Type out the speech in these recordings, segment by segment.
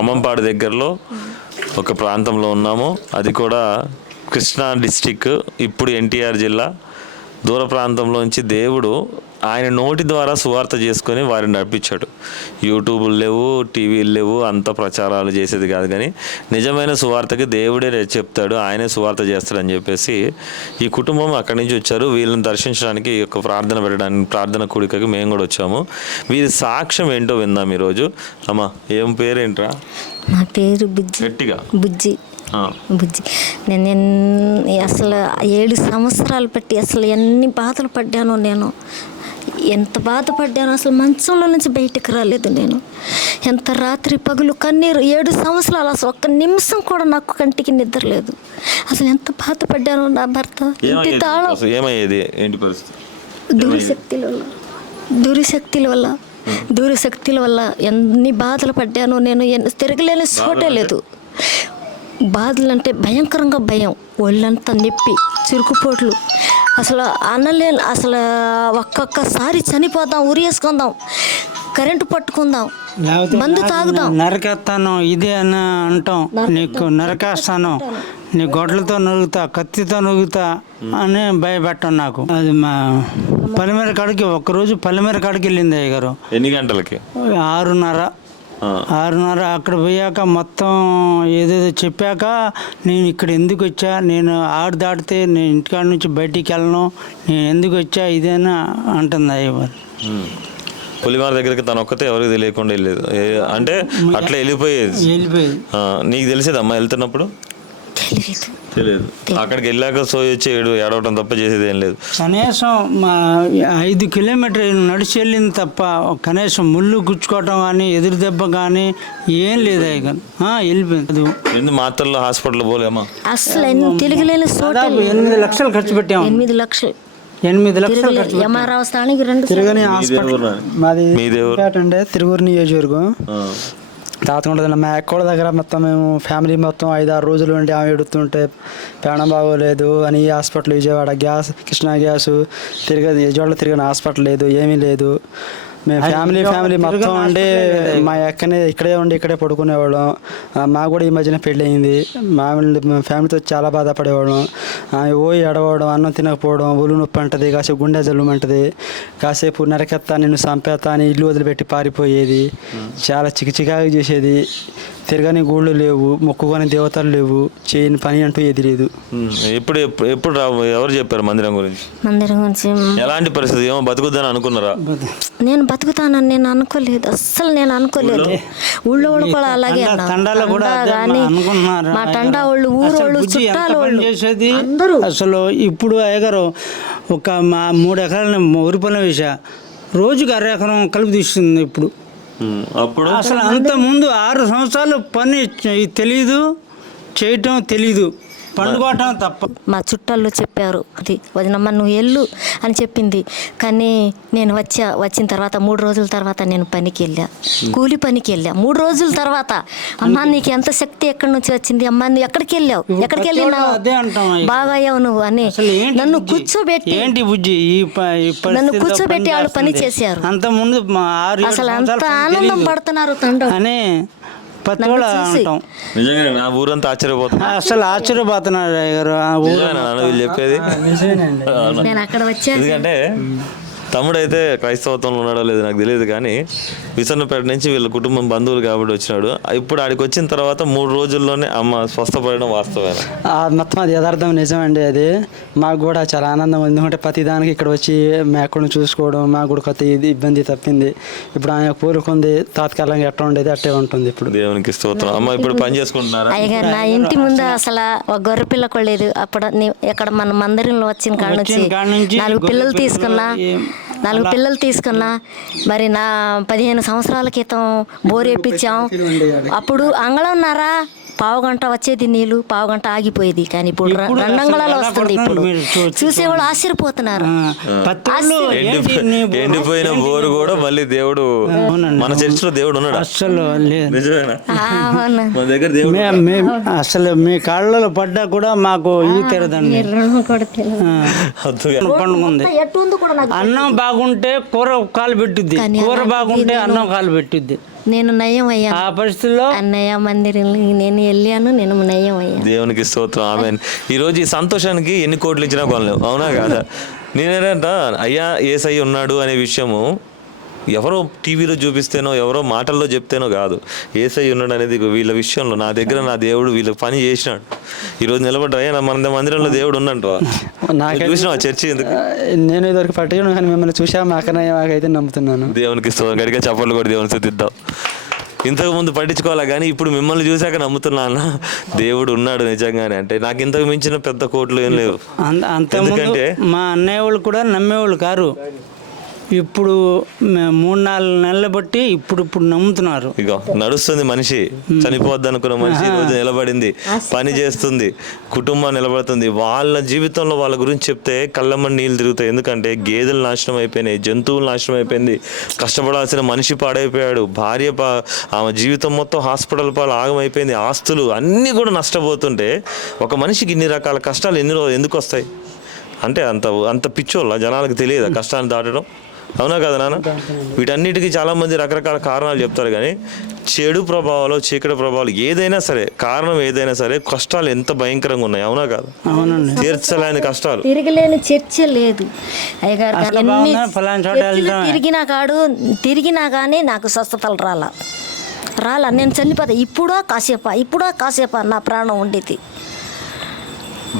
ఖమ్మంపాడు దగ్గరలో ఒక ప్రాంతంలో ఉన్నాము. అది కూడా కృష్ణా డిస్టిక్, ఇప్పుడు ఎన్టీఆర్ జిల్లా. దూర ప్రాంతంలోంచి దేవుడు ఆయన నోటి ద్వారా సువార్త చేసుకొని వారిని నడిపించాడు. యూట్యూబ్లు లేవు, టీవీలు లేవు, అంత ప్రచారాలు చేసేది కాదు. కానీ నిజమైన సువార్తకి దేవుడే చెప్తాడు, ఆయనే సువార్త చేస్తాడని చెప్పేసి ఈ కుటుంబం అక్కడి నుంచి వచ్చారు. వీళ్ళని దర్శించడానికి ఒక ప్రార్థన పెట్టడానికి, ప్రార్థన కూడికకి మేము కూడా వచ్చాము. వీరి సాక్ష్యం ఏంటో విందాం ఈరోజు. అమ్మా, ఏం పేరేంట్రా? నా పేరు బుజ్జి. గట్టిగా. బుజ్జి. నేను అసలు 7 సంవత్సరాలు బట్టి అసలు ఎన్ని బాధలు పడ్డానో, నేను ఎంత బాధపడ్డానో, అసలు మంచంలో నుంచి బయటకు రాలేదు నేను. ఎంత రాత్రి పగులు కన్నీరు, 7 సంవత్సరాలు అసలు ఒక్క నిమిషం కూడా నాకు కంటికి నిద్ర లేదు. అసలు ఎంత బాధపడ్డానో. నా భర్త ఇంటి తాళం దూరశక్తుల వల్ల ఎన్ని బాధలు పడ్డానో నేను. తిరగలేని చోటే లేదు. బాధలు అంటే భయంకరంగా భయం, ఒళ్ళంతా నొప్పి, చిరుకుపోట్లు, అసలు అనలేని, అసలు ఒక్కొక్కసారి చనిపోదాం, ఉరేసుకుందాం, కరెంటు పట్టుకుందాం, మందు తాగుదాం, నరకేస్తాను ఇదే అని అంటాం, నీకు నరకేస్తాను, నీ గొడ్లతో నరుగుతా, కత్తితో నరుగుతా అని భయపెట్టాను నాకు. అది మా పలిమేర కాడికి ఒక్కరోజు పలిమేర కాడికి వెళ్ళింది అయ్య గారు. ఎన్ని గంటలకి? 6:30 అక్కడ పోయాక మొత్తం ఏదేదో చెప్పాక, నేను ఇక్కడ ఎందుకు వచ్చా, నేను ఆడు దాటితే నేను ఇంటికాడ నుంచి బయటికి వెళ్ళను, నేను ఎందుకు వచ్చా ఇదేనా అంటుంది అయ్యవారు. పులిమార దగ్గరికి తను ఒక్కతే ఎవరికి తెలియకుండా వెళ్ళేది అంటే అట్లా వెళ్ళిపోయేది. నీకు తెలిసేదమ్మా వెళ్తున్నప్పుడు? తెలియదు. అక్కడికి వెళ్ళాక వచ్చి ఏడవటం తప్ప చేసేది ఏం లేదు. కనీసం 5 కిలోమీటర్లు నడిచి వెళ్ళింది తప్ప కనీసం ముళ్ళు గుచ్చుకోవటం కానీ, ఎదురు దెబ్బ కానీ ఏం లేదు. వెళ్ళిపోయింది. మాత్రలో హాస్పిటల్ పోలేమా? అసలు తిరగలేని 8 లక్షలు ఖర్చు పెట్టాము. 8 లక్షలు ఎంఆర్ఆర్ స్థానికి 2 తిరగని హాస్పిటల్. మాది తిరువూరు నియోజకవర్గం. తాతకుండా మా అక్కడ దగ్గర మొత్తం మేము ఫ్యామిలీ మొత్తం 5-6 రోజులు ఉండి ఆమె ఎడుతుంటే ప్రాణం బాగోలేదు అని హాస్పిటల్ విజయవాడ కృష్ణా గ్యాస్ విజయవాడలో తిరిగిన హాస్పిటల్ లేదు, ఏమీ లేదు. మేము ఫ్యామిలీ మొత్తం ఉండి మా ఇక్కడే ఉండి ఇక్కడే పడుకునేవాళ్ళం. మాకు కూడా ఈ మధ్యన పెళ్ళి అయింది. ఫ్యామిలీతో చాలా బాధపడేవాళ్ళం. ఏడవడం, అన్నం తినకపోవడం, ఒళ్ళు నొప్పి అంటది, కాసేపు గుండె జల్లుమంటది, కాసేపు నరకెత్తా, నిన్ను చంపేస్తా అని ఇల్లు వదిలిపెట్టి పారిపోయేది. చాలా చికాగా చేసేది. తిరగని గూళ్ళు లేవు, మొక్కుకొని దేవతలు లేవు, చేయని పని అంటూ ఏది లేదు. ఎప్పుడు ఎవరు చెప్పారు మందిరం గురించి? ఎలాంటి పరిస్థితి? ఏమో బతుకుద్దని అనుకున్నారా? నేను బతుకుతానని నేను అనుకోలేదు, అస్సలు నేను అనుకోలేదు. ఊళ్ళో వాళ్ళు కూడా అలాగే కానీ మా తండా వాళ్ళు, ఊరోళ్ళు, చుట్టాలు వాళ్ళు అందరూ. అసలు ఇప్పుడు అయ్యగారు ఒక 3 ఎకరాల వరి పొలం వేసా, రోజుకి 1/2 ఎకరం కలుపు తీస్తుంది. ఇప్పుడు అప్పుడు అసలు అంత ముందు 6 సంవత్సరాలు పని తెలీదు, చేయటం తెలీదు, పండుకోవటం తప్ప. మా చుట్టాల్లో చెప్పారు, అది వదినమ్మ నువ్వు వెళ్ళు అని చెప్పింది. కానీ నేను వచ్చిన తర్వాత 3 రోజుల తర్వాత నేను పనికి వెళ్ళా, కూలి పనికి వెళ్ళా. 3 రోజుల తర్వాత, అమ్మా నీకు ఎంత శక్తి ఎక్కడి నుంచి వచ్చింది, అమ్మా నువ్వు ఎక్కడికి వెళ్ళావు, ఎక్కడికి వెళ్ళినావు, బాగా అయ్యావు నువ్వు అని నన్ను కూర్చోబెట్టి వాళ్ళు పని చేశారు. అంత ముందు అసలు అంత ఆనందం పడుతున్నారు తండ్రి అని నిజంగా ఊరంతా ఆశ్చర్యపోతున్నా. అసలు ఆశ్చర్యపోతున్నారు చెప్పేది. నేను అక్కడ వచ్చాను. ఎందుకంటే తమ్ముడు అయితే క్రైస్తవత్వంలో ఉన్నాడో లేదో నాకు తెలియదు, కానీ విసన్నపేట నుంచి వీళ్ళ కుటుంబం బంధువులు కాబట్టి వచ్చినాడు. ఇప్పుడు ఆడికి వచ్చిన తర్వాత 3 రోజుల్లోనే అమ్మ స్వస్థపడడం వాస్తవేనా? మొత్తం అది యథార్థం, నిజమండి. అది మాకు కూడా చాలా ఆనందం. ఎందుకంటే ప్రతి దానికి ఇక్కడ వచ్చి మేకను చూసుకోవడం మాకు కూడా కొత్త ఇబ్బంది తప్పింది. ఇప్పుడు ఆయన కోరుకుంది తాత్కాలికంగా ఎట్లా ఉండేది అట్టే ఉంటుంది. ఇప్పుడు దేవునికి స్తోత్రం. అమ్మ ఇప్పుడు పని చేసుకుంటున్నారా? అయ్యగారు నా ఇంటి ముందు అసలు ఒక గొర్రె పిల్ల కొలేదు. అప్పుడు ఇక్కడ మన మందిరంలో వచ్చిన కాడ నుంచి 4 పిల్లలు తీసుకున్నా. మరి నా 15 సంవత్సరాల క్రితం బోర్ వేయించాం. అప్పుడు అంగళన్నారా, 1/2 గంట వచ్చేది నీళ్ళు, 1/2 గంట ఆగిపోయేది. కానీ ఇప్పుడు 2 అంగళాలు వస్తుంది. ఇప్పుడు చూసేవాళ్ళు ఆశ్చర్యపోతున్నారు. ఎండిపోయిన బోరు కూడా మళ్ళీ దేవుడు, మన చర్చిలో దేవుడు ఉన్నాడు. అసలు అసలు మీ కాళ్ళలో పడ్డా కూడా మాకు ఈ తెరదండి. పండుగ అన్నం బాగుంటే కూర కాలు పెట్టుద్ది, కూర బాగుంటే అన్నం కాలు పెట్టుద్ది. నేను నయం అయ్యాను. ఆ పరిస్థితుల్లో అన్నయ్య మందిరం నేను వెళ్ళాను, నేను నయం అయ్యాను. దేవునికి స్తోత్రం. ఆమెన్. ఈరోజు ఈ సంతోషానికి ఎన్ని కోట్లు ఇచ్చినా కొనలేవు, అవునా కాదా? నేనేంట అయ్యా యేసయ్య ఉన్నాడు అనే విషయము ఎవరో టీవీలో చూపిస్తేనో ఎవరో మాటల్లో చెప్తేనో కాదు. యేసయ్య ఉన్నాడు అనేది వీళ్ళ విషయంలో నా దగ్గర నా దేవుడు వీళ్ళకి పని చేసినాడు. ఈరోజు నిలబడ్డా నా మన మందిరంలో దేవుడు ఉన్నట్టు చూసినా చర్చి ఎందుకు? నేను ఇదివరకు పట్టుకున్నాను కానీ మిమ్మల్ని చూసా మాకైతే నమ్ముతున్నాను. దేవునికి గడిగా చప్పట్లు కూడా దేవుని స్థుతిద్దాం. ఇంతకు ముందు పట్టించుకోవాలా కానీ ఇప్పుడు మిమ్మల్ని చూశాక నమ్ముతున్నాను దేవుడు ఉన్నాడు నిజంగానే. అంటే నాకు ఇంతకు మించిన పెద్ద కోట్లు ఏం లేవు. ఎందుకంటే మా అన్నయ్య వాళ్ళు కూడా నమ్మేవాళ్ళు కారు. ఇప్పుడు 3-4 నెలలు బట్టి ఇప్పుడు నమ్ముతున్నారు. ఇగో నడుస్తుంది మనిషి, చనిపోద్ది అనుకున్న మనిషి ఈరోజు నిలబడింది, పని చేస్తుంది, కుటుంబం నిలబడుతుంది. వాళ్ళ జీవితంలో వాళ్ళ గురించి చెప్తే కళ్ళమ్మని నీళ్ళు తిరుగుతాయి. ఎందుకంటే గేదెలు నాశనం అయిపోయినాయి, జంతువులు నాశనం అయిపోయింది, కష్టపడాల్సిన మనిషి పాడైపోయాడు, భార్య ఆమె జీవితం మొత్తం హాస్పిటల్ పాలు ఆగమైపోయింది, ఆస్తులు అన్నీ కూడా నష్టపోతుంటే ఒక మనిషికి ఇన్ని రకాల కష్టాలు ఎందుకు వస్తాయి అంటే అంత పిచ్చోళ్ళ జనాలకు తెలియదు కష్టాన్ని దాటడం, అవునా కదా నాన్న? వీటన్నిటికీ చాలామంది రకరకాల కారణాలు చెప్తారు కానీ చెడు ప్రభావాలు, చీకటి ప్రభావాలు ఏదైనా సరే, కారణం ఏదైనా సరే, కష్టాలు ఎంత భయంకరంగా ఉన్నాయి, అవునా కాదు? తీర్చలేని కష్టాలు, తిరగలేని చర్చ లేదు అయ్యగారు. తిరిగినా కానీ నాకు స్వస్థతలు రాలా. నేను చనిపోతా ఇప్పుడా కాసేపా నా ప్రాణం ఉండేది.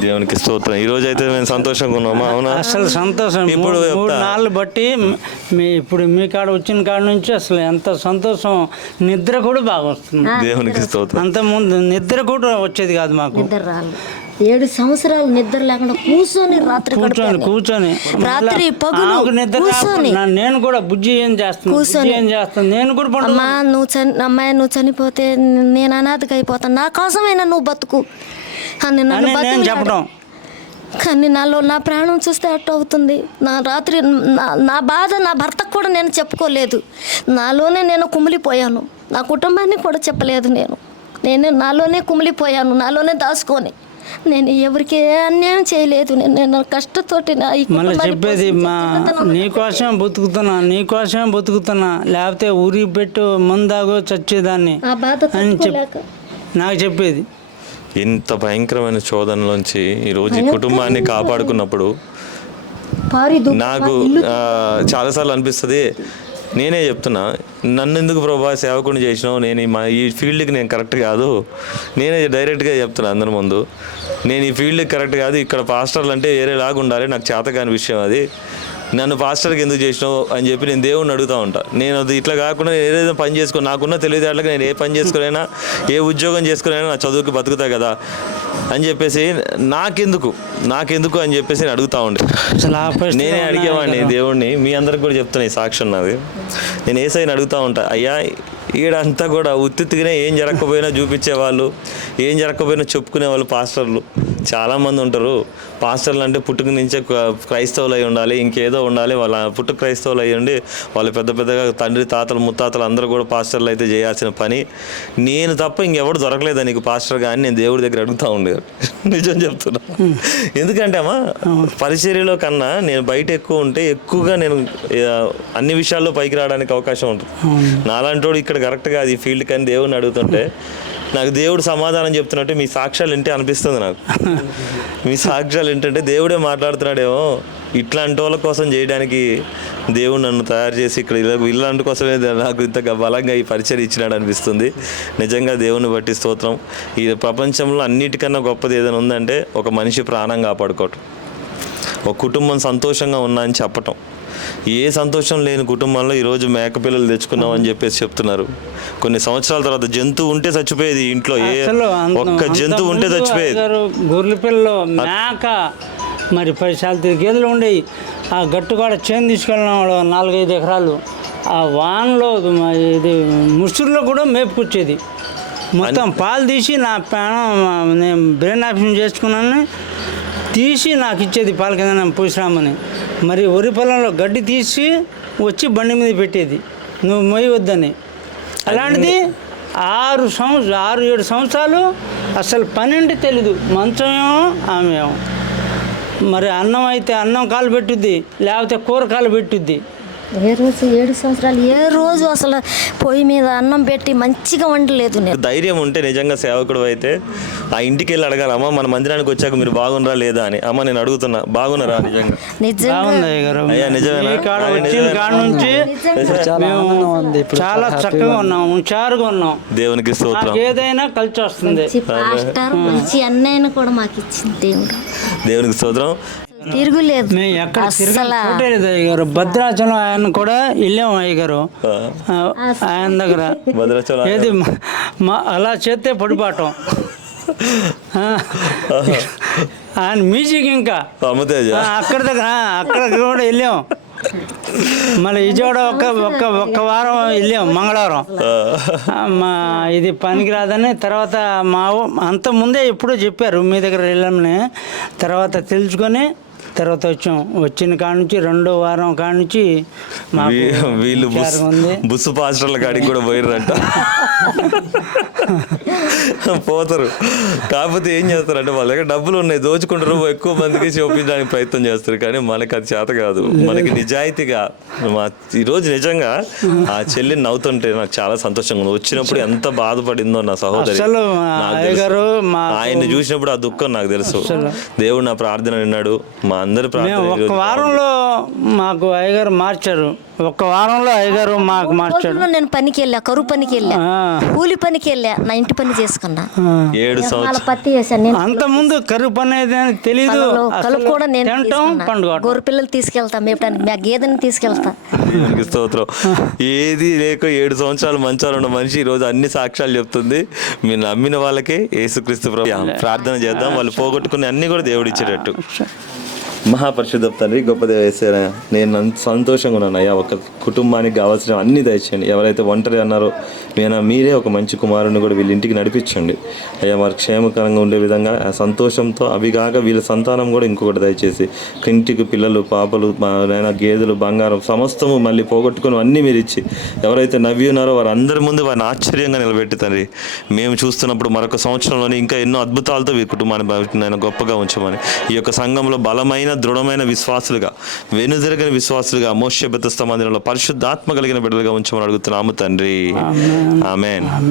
దేవునికి స్తోత్రం. ఈ రోజు అయితే మేము సంతోషంగా ఉన్నామా? అవునా? అసలు సంతోషం. ఇప్పుడు 3 నాళ్ళు బట్టి ఇప్పుడు మీ కాడ వచ్చిన కాడ నుంచి అసలు ఎంత సంతోషం. నిద్ర కూడా బాగా వస్తుంది. దేవునికి స్తోత్రం. అంత ముందు నిద్ర కూడా వచ్చేది కాదు మాకు. నిద్ర రాలి 7 సంవత్సరాలు నిద్ర లేకుండా కూర్చొని రాత్రి పగులు కూర్చొని నేను కూడా బుజ్జి ఏం చేస్తాను నేను కూడా అమ్మాయి నువ్వు చనిపోతే నేను అనాథగా అయిపోతాను, నా కోసమైనా నువ్వు బతుకు అని నన్ను చెప్పడం. కానీ నా ప్రాణం చూస్తే అట్టు అవుతుంది. నా రాత్రి నా బాధ నా భర్తకు కూడా నేను చెప్పుకోలేదు. నాలోనే నేను కుమిలిపోయాను. నా కుటుంబాన్ని కూడా చెప్పలేదు. నేను నాలోనే కుమిలిపోయాను, నాలోనే దాచుకొని. నేను ఎవరికి అన్యాయం చేయలేదు. నేను కష్టతోటి చెప్పేది నీకోసమే బతుకుతున్నా లేకపోతే ఊరికి పెట్టు ముందాగో చచ్చేదాన్ని అని నాకు చెప్పేది. ఇంత భయంకరమైన శోధనలోంచి ఈరోజు ఈ కుటుంబాన్ని కాపాడుకున్నప్పుడు నాకు చాలాసార్లు అనిపిస్తుంది, నేనే చెప్తున్నా, నన్ను ఎందుకు ప్రభా సేవకుని చేసినావు, నేను ఈ ఫీల్డ్కి నేను కరెక్ట్ కాదు. నేనే డైరెక్ట్గా చెప్తున్నా అందరి ముందు, నేను ఈ ఫీల్డ్కి కరెక్ట్ కాదు. ఇక్కడ పాస్టర్లు అంటే వేరేలాగా ఉండాలి, నాకు చేత కాని విషయం అది. నన్ను పాస్టర్కి ఎందుకు చేసినావు అని చెప్పి నేను దేవుణ్ణి అడుగుతూ ఉంటాను. నేను అది ఇట్లా కాకుండా ఏదైనా పని చేసుకో, నాకున్న తెలివితేటలకు నేను ఏ పని చేసుకునైనా ఏ ఉద్యోగం చేసుకునైనా నా చదువుకి బతుకుతా కదా అని చెప్పేసి నాకెందుకు అని చెప్పేసి నేను అడుగుతూ ఉండే. నేనే అడిగేవాడిని దేవుణ్ణి. మీ అందరికి కూడా చెప్తున్నా ఈ సాక్ష్యం నాది. నేను యేసయ్యని అడుగుతూ ఉంటా, అయ్యా ఈడంతా కూడా ఉత్తిగానే ఏం జరగకపోయినా చూపించేవాళ్ళు, ఏం జరగకపోయినా చెప్పుకునే వాళ్ళు పాస్టర్లు చాలామంది ఉంటారు. పాస్టర్లు అంటే పుట్టుక నుంచే క్రైస్తవులు అయి ఉండాలి, ఇంకేదో ఉండాలి, వాళ్ళ పుట్టుక క్రైస్తవులు అయ్యి ఉండి వాళ్ళు పెద్దగా తండ్రి తాతలు ముత్తాతలు అందరూ కూడా పాస్టర్లు అయితే చేయాల్సిన పని. నేను తప్ప ఇంకెవడు దొరకలేదా నీకు పాస్టర్ కానీ నేను దేవుడి దగ్గర అడుగుతూ ఉండేది. నిజం చెప్తున్నా. ఎందుకంటే అమ్మా పరిచర్యలో కన్నా నేను బయట ఎక్కువ ఉంటే ఎక్కువగా నేను అన్ని విషయాల్లో పైకి రావడానికి అవకాశం ఉంటుంది. నాలాంటి ఇక్కడ కరెక్ట్ కాదు ఈ ఫీల్డ్ కానీ దేవుడిని అడుగుతుంటే నాకు దేవుడు సమాధానం చెప్తున్నట్టు మీ సాక్ష్యాలు ఏంటి అనిపిస్తుంది. నాకు మీ సాక్ష్యాలు ఏంటంటే దేవుడే మాట్లాడుతున్నాడేమో, ఇట్లాంటి వాళ్ళ కోసం చేయడానికి దేవుడు నన్ను తయారు చేసి ఇక్కడ ఇలాంటి కోసమే నాకు ఇంత బలంగా ఈ పరిచయం ఇచ్చినాడు అనిపిస్తుంది. నిజంగా దేవుని బట్టి స్తోత్రం. ఈ ప్రపంచంలో అన్నిటికన్నా గొప్పది ఏదైనా ఉందంటే ఒక మనిషి ప్రాణం కాపాడుకోవటం, ఒక కుటుంబం సంతోషంగా ఉన్నా అని చెప్పటం. ఏ సంతోషం లేని కుటుంబంలో ఈరోజు మేక పిల్లలు తెచ్చుకున్నాం అని చెప్పేసి చెప్తున్నారు. కొన్ని సంవత్సరాల తర్వాత జంతువు ఉంటే చచ్చిపోయేది ఇంట్లో, ఒక్క జంతువు ఉంటే చచ్చిపోయేది. గొర్రెల పిల్లలు మేక మరి 10 గేదెలు ఉండేవి. ఆ గట్టుకాడ చేను తీసుకెళ్ళిన వాడు 4-5 ఎకరాలు ఆ వాన్లో ఇది ముసురులో కూడా మేపుకొచ్చేది. మొత్తం పాలు తీసి నా నేను బ్రెయిన్ ఆపరేషన్ చేసుకున్నాను, తీసి నాకు ఇచ్చేది పాల కింద పోసిరామని. మరి వరి పొలంలో గడ్డి తీసి వచ్చి బండి మీద పెట్టేది, నువ్వు మొయ్యవద్దని. అలాంటిది 6-7 సంవత్సరాలు అసలు పని అంటే తెలీదు. మంచమేమో ఆమెమో. మరి అన్నం అయితే అన్నం కాలు పెట్టుద్ది, లేకపోతే కూర కాలు పెట్టుద్ది. ఏ రోజు 7 సంవత్సరాలు ఏ రోజు అసలు పొయ్యి మీద అన్నం పెట్టి మంచిగా వండలేదు నేను. ధైర్యం ఉంటే నిజంగా సేవకుడు అయితే ఆ ఇంటికి వెళ్ళి అడగాలి, అమ్మ మన మందిరానికి వచ్చాక మీరు బాగున్నారా లేదా అని. అమ్మ నేను అడుగుతున్నా, బాగున్నారా నిజంగా? నిజంగా బాగుంది అయ్య గారు. అయ్యా నిజమేనా? ఈ కాడ వచ్చిన కాడ నుంచి చాలా చక్కగా ఉన్నాం, హుషారుగా ఉన్నాం. దేవునికి స్తోత్రం. మాకు ఏదైనా కలిసి వస్తుంది. మంచి పాస్టర్ మంచి అన్నయ్యను కూడా మాకు ఇచ్చింది దేవుడు. దేవునికి స్తోత్రం. తిరుగులేదు మేము ఎక్కడ అస్సలు. తిరగలేదు అయ్య గారు. భద్రాచలం ఆయన కూడా వెళ్ళాము అయ్య గారు ఆయన దగ్గర. భద్రాచలం ఏది అలా చేస్తే పడిపాటం ఆయన మ్యూజిక్ ఇంకా అమ్మతేజ అక్కడ దగ్గర అక్కడ కూడా వెళ్ళాం. మళ్ళీ విజయవాడ ఒక్క వారం వెళ్ళాం మంగళవారం. మా ఇది పనికిరాదని తర్వాత అంత ముందే ఎప్పుడో చెప్పారు మీ దగ్గర వెళ్ళామని. తర్వాత తెలుసుకొని తర్వాత వచ్చిన కాడ నుంచి 2వ వారం కాడ నుంచి వీళ్ళు బుస్సు పాస్టర్ల కాడికి కూడా పోయిర్రంట. పోతారు, కాకపోతే ఏం చేస్తారంటే వాళ్ళ దగ్గర డబ్బులు ఉన్నాయి, దోచుకుంటారు, ఎక్కువ మందికి చూపించడానికి ప్రయత్నం చేస్తారు. కానీ మనకి అది చేత కాదు. మనకి నిజాయితీగా ఈరోజు నిజంగా ఆ చెల్లిని నవ్వుతుంటే నాకు చాలా సంతోషంగా ఉంది. వచ్చినప్పుడు ఎంత బాధపడిందో నా సహోదరి, ఆయన్ని చూసినప్పుడు ఆ దుఃఖం నాకు తెలుసు. దేవుడు నా ప్రార్థన విన్నాడు. మా అందరి ప్రార్థన ఒక్క వారంలో మాకు అయ్యగారు మార్చారు. ఒక్క వారంలో అయ్యగారు మాకు మార్చాడు. నేను పనికి వెళ్ళా, కరువు పనికి వెళ్ళా, కూలి పనికి వెళ్ళా, నా ఇంటి పని చేసుకున్నా. 7 సంవత్సరాలు పత్తి చేశాను నేను. అంత ముందు కరువు పని అనేది తెలీదు. కలుపు కూడా నేను గొర్రె పిల్లలు తీసుకెళ్తా, మేపడానికి మా గేదెని తీసుకెళ్తా. స్తోత్రం. ఏది లేక 7 సంవత్సరాలు మంచాలు ఉన్న మనిషి ఈ రోజు అన్ని సాక్ష్యాలు చెప్తుంది. మీరు నమ్మిన వాళ్ళకే యేసుక్రీస్తు ప్రభువు. ప్రార్థన చేద్దాం, వాళ్ళు పోగొట్టుకుని అన్ని కూడా దేవుడు ఇచ్చేటట్టు. మహాపరిశుద్ధ తండ్రి, గొప్ప దేవేశ్వర, నేను సంతోషంగా ఉన్నాను అయ్యా. ఒక కుటుంబానికి కావాల్సిన అన్ని దయచేయండి. ఎవరైతే ఒంటరి అన్నారో మీరే ఒక మంచి కుమారుని కూడా వీళ్ళ ఇంటికి నడిపించండి అయ్యా. వారికి క్షేమకరంగా ఉండే విధంగా ఆ సంతోషంతో అవి కాక వీళ్ళ సంతానం కూడా ఇంకొకటి దయచేసి ఇంటికి పిల్లలు పాపలు గేదెలు బంగారం సమస్తము మళ్ళీ పోగొట్టుకుని అన్నీ మీరు ఇచ్చి ఎవరైతే నవ్వి ఉన్నారో వారందరి ముందు వారిని ఆశ్చర్యంగా నిలబెట్టి తండ్రి, మేము చూస్తున్నప్పుడు మరొక సంవత్సరంలోనే ఇంకా ఎన్నో అద్భుతాలతో వీరి కుటుంబాన్ని నేను గొప్పగా ఉంచమని, ఈ యొక్క సంఘంలో బలమైన దృఢమైన విశ్వాసులుగా, వెనుదిరగని విశ్వాసులుగా, మోషే బెతస్తా మందిరంలో పరిశుద్ధాత్మ కలిగిన బిడ్డలుగా ఉంచమని అడుగుతున్నాము తండ్రి. ఆమేన్.